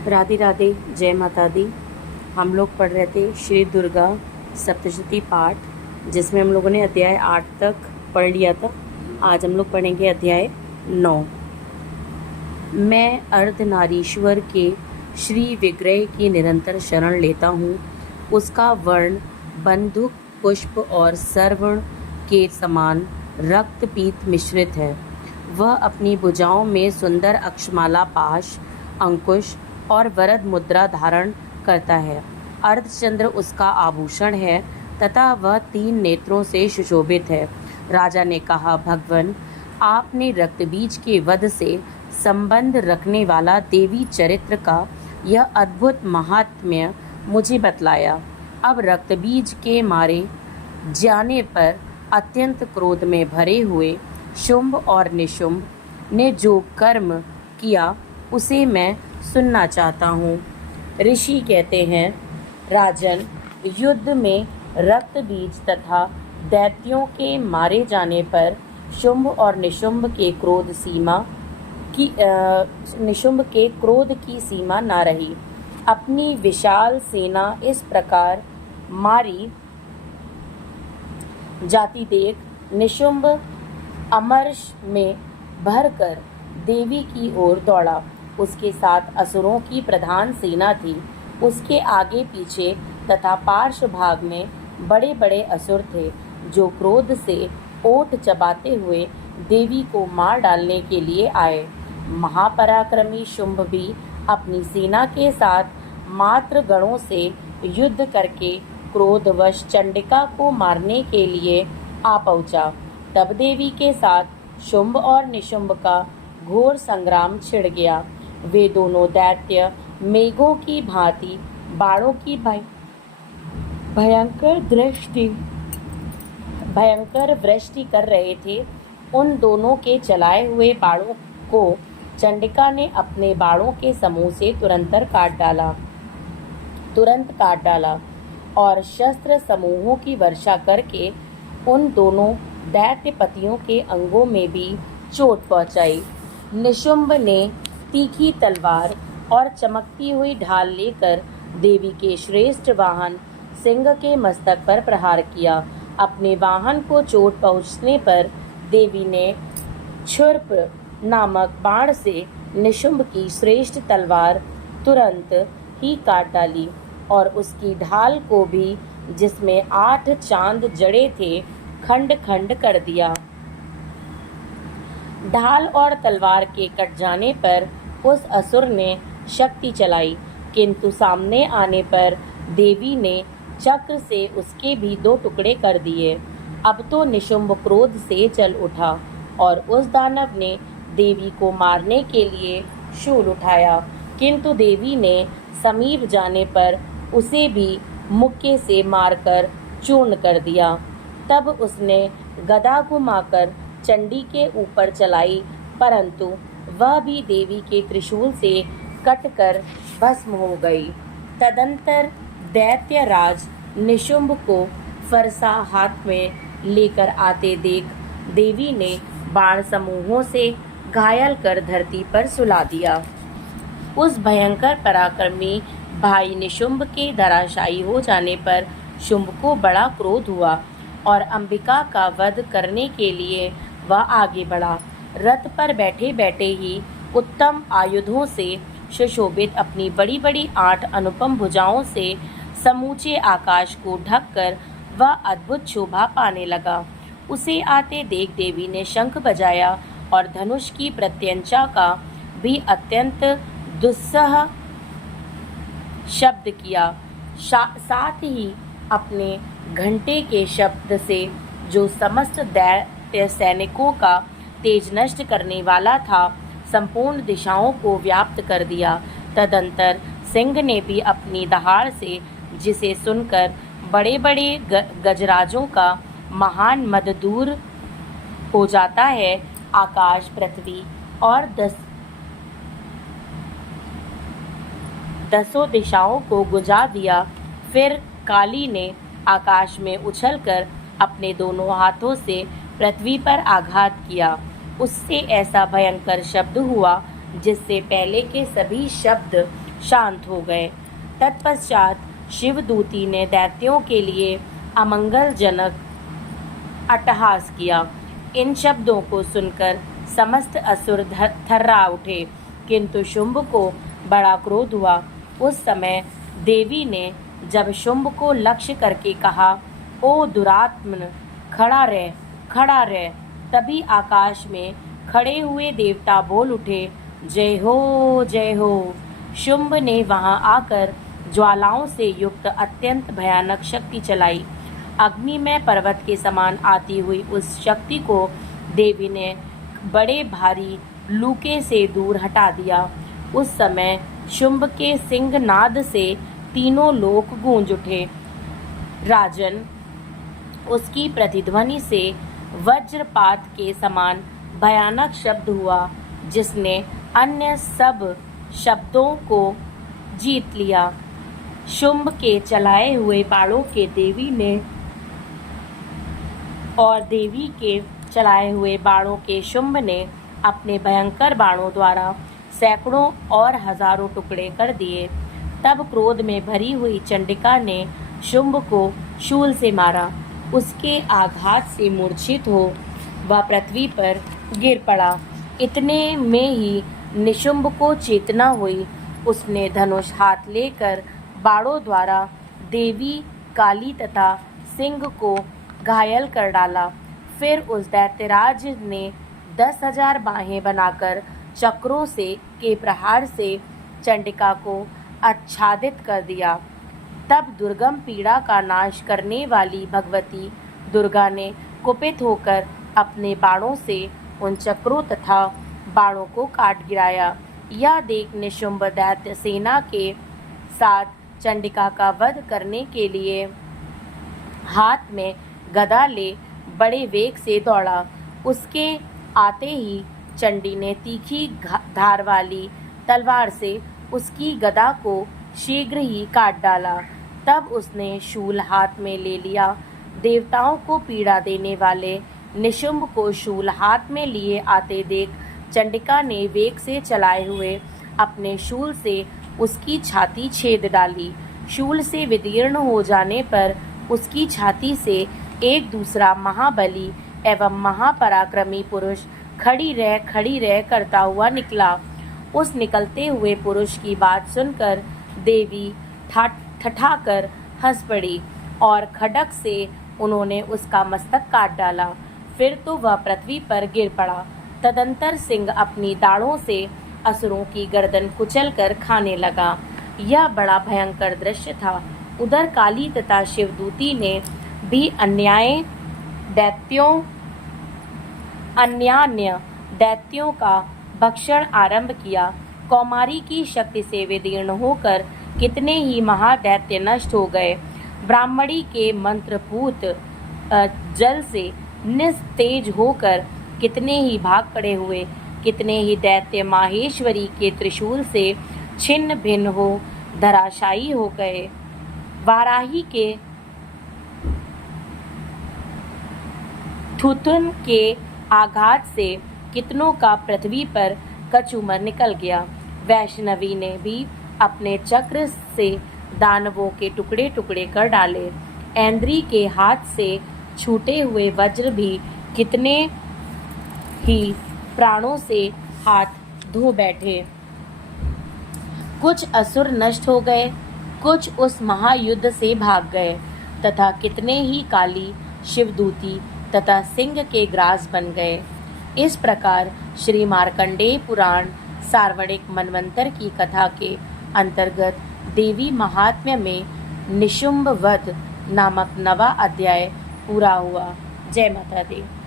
राधे राधे, जय माता दी। हम लोग पढ़ रहे थे श्री दुर्गा सप्तशती पाठ, जिसमें हम लोगों ने अध्याय 8 तक पढ़ लिया था। आज हम लोग पढ़ेंगे अध्याय 9। मैं अर्धनारीश्वर के श्री विग्रह की निरंतर शरण लेता हूँ। उसका वर्ण बंदूक पुष्प और सर्वण के समान रक्त पीत मिश्रित है। वह अपनी भुजाओं में सुंदर अक्षमाला, पाश, अंकुश और वरद मुद्रा धारण करता है। अर्धचंद्र उसका आभूषण है तथा वह 3 नेत्रों से सुशोभित है। राजा ने कहा, भगवन, आपने रक्तबीज के वध से संबंध रखने वाला देवी चरित्र का यह अद्भुत महात्म्य मुझे बतलाया। अब रक्तबीज के मारे जाने पर अत्यंत क्रोध में भरे हुए शुंभ और निशुंभ ने जो कर्म किया उसे मैं सुनना चाहता हूँ। ऋषि कहते हैं, राजन, युद्ध में रक्तबीज तथा दैत्यों के मारे जाने पर शुंभ और निशुंभ के क्रोध की सीमा न रही। अपनी विशाल सेना इस प्रकार मारी जाती देख निशुंभ अमर्ष में भरकर देवी की ओर दौड़ा। उसके साथ असुरों की प्रधान सेना थी। उसके आगे पीछे तथा पार्श्व भाग में बड़े बड़े असुर थे, जो क्रोध से ओठ चबाते हुए देवी को मार डालने के लिए आए। महापराक्रमी शुंभ भी अपनी सेना के साथ मात्र गणों से युद्ध करके क्रोधवश चंडिका को मारने के लिए आ पहुंचा। तब देवी के साथ शुंभ और निशुंभ का घोर संग्राम छिड़ गया। वे दोनों दैत्य मेघों की भांति बाणों की भयंकर वृष्टि कर रहे थे। उन दोनों के चलाए हुए बाणों को चंडिका ने अपने बाणों के समूह से तुरंत काट डाला और शस्त्र समूहों की वर्षा करके उन दोनों दैत्यपतियों के अंगों में भी चोट पहुंचाई। निशुंभ ने तीखी तलवार और चमकती हुई ढाल लेकर देवी के श्रेष्ठ वाहन सिंह के मस्तक पर प्रहार किया। अपने वाहन को चोट पहुंचने पर देवी ने छुर्प नामक बाण से निशुंभ की श्रेष्ठ तलवार तुरंत ही काट डाली और उसकी ढाल को भी, जिसमें 8 चांद जड़े थे, खंड खंड कर दिया। ढाल और तलवार के कट जाने पर उस असुर ने शक्ति चलाई, किंतु सामने आने पर देवी ने चक्र से उसके भी 2 टुकड़े कर दिए। अब तो निशुंभ क्रोध से जल उठा और उस दानव ने देवी को मारने के लिए शूल उठाया, किंतु देवी ने समीप जाने पर उसे भी मुक्के से मारकर चूर्ण कर दिया। तब उसने गदा घुमाकर चंडी के ऊपर चलाई, परंतु वह भी देवी के त्रिशूल से कटकर भस्म हो गई। तदंतर दैत्यराज निशुंभ को फरसा हाथ में लेकर आते देख देवी ने बाण समूहों से घायल कर धरती पर सुला दिया। उस भयंकर पराक्रमी भाई निशुंभ के धराशायी हो जाने पर शुंभ को बड़ा क्रोध हुआ और अंबिका का वध करने के लिए वह आगे बढ़ा। रथ पर बैठे बैठे ही उत्तम आयुधों से सुशोभित अपनी बड़ी बड़ी 8 अनुपम भुजाओं से समूचे आकाश को ढककर वह अद्भुत शोभा पाने लगा। उसे आते देख देवी ने शंख बजाया और धनुष की प्रत्यंचा का भी अत्यंत दुस्सह शब्द किया। साथ ही अपने घंटे के शब्द से, जो समस्त दैत्य सैनिकों का तेज नष्ट करने वाला था, संपूर्ण दिशाओं को व्याप्त कर दिया। तदंतर सिंह ने भी अपनी दहाड़ से, जिसे सुनकर बड़े बड़े गजराजों का महान मद दूर हो जाता है, आकाश, पृथ्वी और 10 दिशाओं को गुंजा दिया। फिर काली ने आकाश में उछलकर अपने दोनों हाथों से पृथ्वी पर आघात किया। उससे ऐसा भयंकर शब्द हुआ जिससे पहले के सभी शब्द शांत हो गए। तत्पश्चात शिवदूती ने दैत्यों के लिए अमंगलजनक अट्टहास किया। इन शब्दों को सुनकर समस्त असुर थर्रा उठे, किंतु शुंभ को बड़ा क्रोध हुआ। उस समय देवी ने जब शुंभ को लक्ष्य करके कहा, ओ दुरात्मन, खड़ा रह, खड़ा रह, तभी आकाश में खड़े हुए देवता बोल उठे, जय हो, जय हो। शुंभ ने वहां आकर ज्वालाओं से युक्त अत्यंत भयानक शक्ति चलाई। अग्निमय पर्वत के समान आती हुई उस शक्ति को देवी ने बड़े भारी लूके से दूर हटा दिया। उस समय शुंभ के सिंहनाद से तीनों लोक गूंज उठे। राजन, उसकी प्रतिध्वनि से वज्रपात के समान भयानक शब्द हुआ, जिसने अन्य सब शब्दों को जीत लिया। शुंभ के चलाए हुए बाणों के चलाए हुए बाणों के शुंभ ने अपने भयंकर बाणों द्वारा सैकड़ों और हजारों टुकड़े कर दिए। तब क्रोध में भरी हुई चंडिका ने शुंभ को शूल से मारा। उसके आघात से मूर्छित हो वह पृथ्वी पर गिर पड़ा। इतने में ही निशुंभ को चेतना हुई। उसने धनुष हाथ लेकर बाणों द्वारा देवी, काली तथा सिंह को घायल कर डाला। फिर उस दैत्यराज ने 10,000 बाहें बनाकर चक्रों के प्रहार से चंडिका को आच्छादित कर दिया। तब दुर्गम पीड़ा का नाश करने वाली भगवती दुर्गा ने कुपित होकर अपने बाणों से उन चक्रों तथा बाणों को काट गिराया। यह देख निशुंभ दैत्य सेना के साथ चंडिका का वध करने के लिए हाथ में गदा ले बड़े वेग से दौड़ा। उसके आते ही चंडी ने तीखी धार वाली तलवार से उसकी गदा को शीघ्र ही काट डाला। तब उसने शूल हाथ में ले लिया। देवताओं को पीड़ा देने वाले निशुंभ को शूल हाथ में लिए आते देख चंडिका ने वेग से चलाए हुए अपने शूल से उसकी छाती छेद डाली। शूल से विदीर्ण हो जाने पर उसकी छाती से एक दूसरा महाबली एवं महापराक्रमी पुरुष खड़ी रह करता हुआ निकला। उस निकलते हुए पुरुष की बात सुनकर देवी ठठाकर हंस पड़ी और खड्ग से उन्होंने उसका मस्तक काट डाला। फिर तो वह पृथ्वी पर गिर पड़ा। तदंतर सिंह अपनी दाढ़ों से असुरों की गर्दन कुचलकर खाने लगा। यह बड़ा भयंकर दृश्य था। उधर काली तथा शिवदूती ने भी अन्यान्य दैत्यों का भक्षण आरंभ किया। कौमारी की शक्ति से विदीर्ण होकर कितने ही महादैत्य नष्ट हो गए। ब्राह्मणी के मंत्रपूत जल से निस्तेज होकर कितने ही भाग खड़े हुए। कितने ही दैत्य माहेश्वरी के त्रिशूल से छिन्न भिन्न हो धराशायी हो गए। वाराही के थुथुन के आघात से कितनों का पृथ्वी पर कचूमर निकल गया। वैष्णवी ने भी अपने चक्र से दानवों के टुकड़े टुकड़े कर डाले। ऐन्द्री के हाथ से छूटे हुए वज्र भी कितने ही प्राणों से हाथ धो बैठे। कुछ असुर नष्ट हो गए, कुछ उस महायुद्ध से भाग गए तथा कितने ही काली, शिवदूती तथा सिंह के ग्रास बन गए। इस प्रकार श्री मार्कंडेय पुराण सार्वणिक मनवंतर की कथा के अंतर्गत देवी महात्म्य में निशुंभ वध नामक नवा अध्याय पूरा हुआ। जय माता दी।